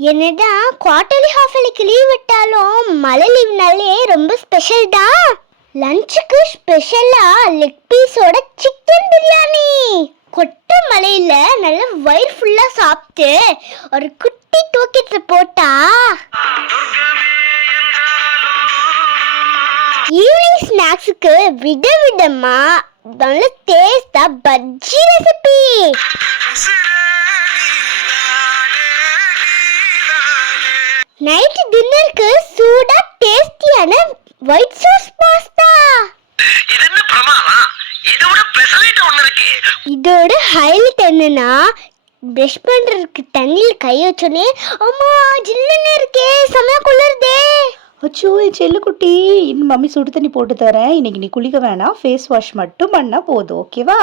என்னதான் quarterly ஹாஃபலிக்கு leave விட்டாலும் மழை லீவ்னாலே ரொம்ப ஸ்பெஷல் தான் லஞ்சுக்கு ஸ்பெஷலா லெக் பீஸோட சிக்கன் பிரியாணி. கொட்ட மலையில நல்ல வயிறு ஃபுல்லா சாப்பிட்டு ஒரு குட்டி தூக்கத்தை போட்டா? ஈவினிங் ஸ்நாக்ஸுக்கு விதவிதமா நல்ல டேஸ்டா பஜ்ஜி ரெசிபி நைட் டின்னருக்கு சூடா டேஸ்டியான ஒயிட் சாஸ் பாஸ்தா இது என்ன பிரமாதம்? இதோட பெசலைட் ஒண்ணு இருக்கு. இதோட ஹைலைட் என்னன்னா ப்ரஷ் பண்றதுக்கு தண்ணியில கை வச்சோனே அம்மா ஜில்லுன்னு இருக்கே செமையா குளிருதே. அச்சோ என் செல்லுக்குட்டி இன்னும் மம்மி சுடு தண்ணி போட்டு தரேன். இன்னைக்கு நீ குளிக்க வேணாம் ஃபேஸ் வாஷ் மட்டும் பண்ணால் போதும் ஓகேவா